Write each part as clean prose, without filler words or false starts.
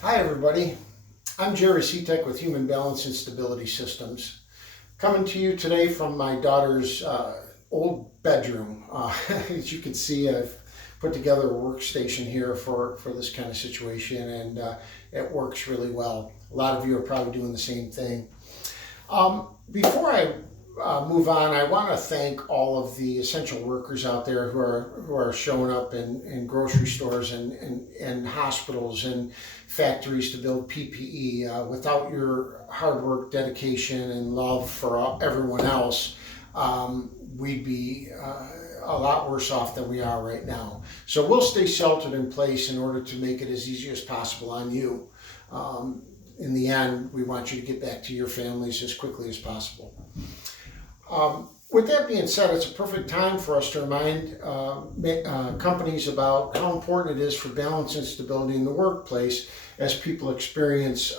Hi everybody, I'm Jerry Setek with Human Balance and Stability Systems. Coming to you today from my daughter's old bedroom. As you can see, I've put together a workstation here for this kind of situation, and it works really well. A lot of you are probably doing the same thing. Before I move on, I want to thank all of the essential workers out there who are showing up in grocery stores and hospitals and factories to build PPE. Without your hard work, dedication, and love for everyone else, we'd be a lot worse off than we are right now. So we'll stay sheltered in place in order to make it as easy as possible on you. In the end, we want you to get back to your families as quickly as possible. With that being said, it's a perfect time for us to remind companies about how important it is for balance and stability in the workplace as people experience,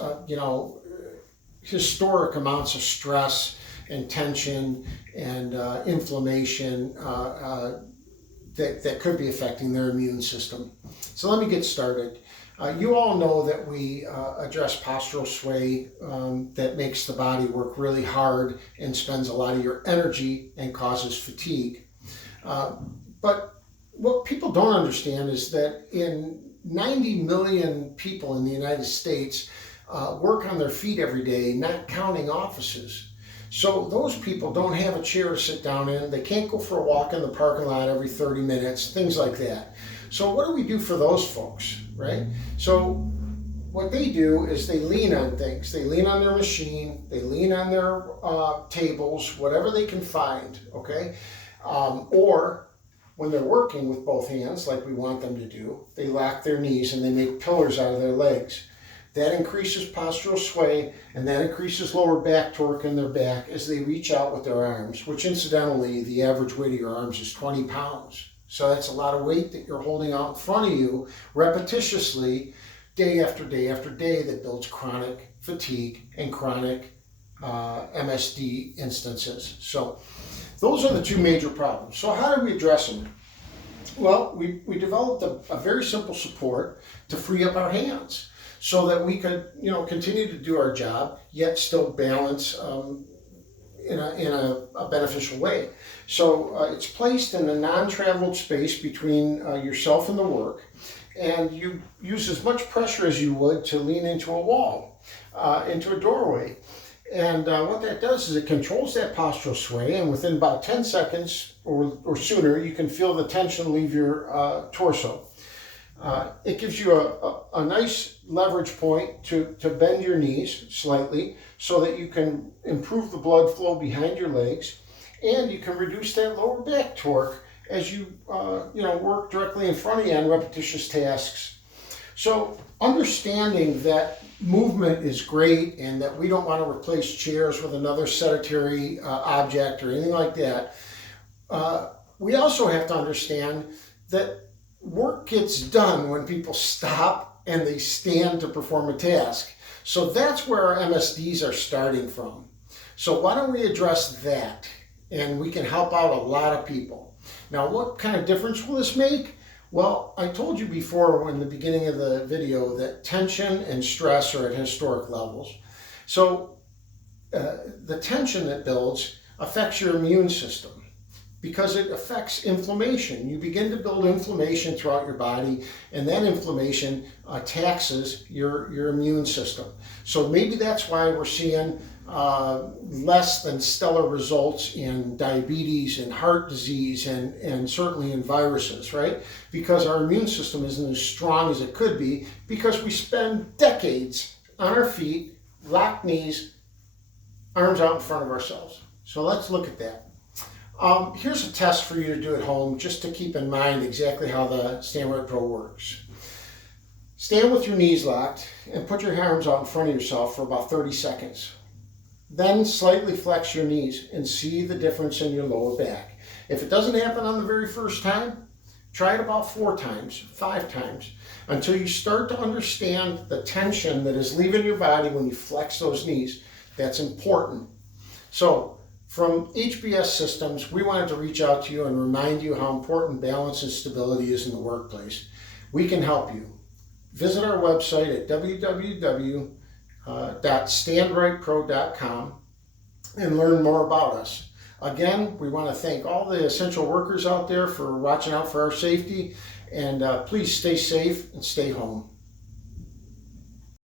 historic amounts of stress and tension and inflammation that could be affecting their immune system. So let me get started. You all know that we address postural sway that makes the body work really hard and spends a lot of your energy and causes fatigue. But what people don't understand is that in 90 million people in the United States work on their feet every day, not counting offices. So those people don't have a chair to sit down in. They can't go for a walk in the parking lot every 30 minutes, things like that. So what do we do for those folks, right? So what they do is they lean on things. They lean on their machine. They lean on their tables, whatever they can find, okay? Or when they're working with both hands, like we want them to do, they lock their knees and they make pillars out of their legs. That increases postural sway, and that increases lower back torque in their back as they reach out with their arms, which incidentally, the average weight of your arms is 20 pounds. So that's a lot of weight that you're holding out in front of you repetitiously day after day after day that builds chronic fatigue and chronic MSD instances. So those are the two major problems. So how do we address them? Well, we developed a very simple support to free up our hands so that we could, continue to do our job, yet still balance in a beneficial way. So it's placed in a non-traveled space between yourself and the work, and you use as much pressure as you would to lean into a wall, into a doorway. And what that does is it controls that postural sway, and within about 10 seconds or sooner, you can feel the tension leave your torso. It gives you a nice leverage point to bend your knees slightly so that you can improve the blood flow behind your legs, and you can reduce that lower back torque as you work directly in front of you on repetitious tasks. So understanding that movement is great and that we don't want to replace chairs with another sedentary object or anything like that, we also have to understand that work gets done when people stop and they stand to perform a task. So that's where our MSDs are starting from. So why don't we address that? And we can help out a lot of people. Now, what kind of difference will this make? Well, I told you before in the beginning of the video that tension and stress are at historic levels. So the tension that builds affects your immune system, because it affects inflammation. You begin to build inflammation throughout your body, and that inflammation taxes your immune system. So maybe that's why we're seeing less than stellar results in diabetes and heart disease and certainly in viruses, right? Because our immune system isn't as strong as it could be because we spend decades on our feet, locked knees, arms out in front of ourselves. So let's look at that. Here's a test for you to do at home just to keep in mind exactly how the StandRight Pro works. Stand with your knees locked and put your arms out in front of yourself for about 30 seconds. Then slightly flex your knees and see the difference in your lower back. If it doesn't happen on the very first time, try it about 4 times, 5 times, until you start to understand the tension that is leaving your body when you flex those knees. That's important. So, from HBS Systems, we wanted to reach out to you and remind you how important balance and stability is in the workplace. We can help you. visit our website at www.standrightpro.com and learn more about us. Again, we want to thank all the essential workers out there for watching out for our safety, and please stay safe and stay home.